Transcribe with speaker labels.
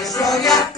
Speaker 1: historia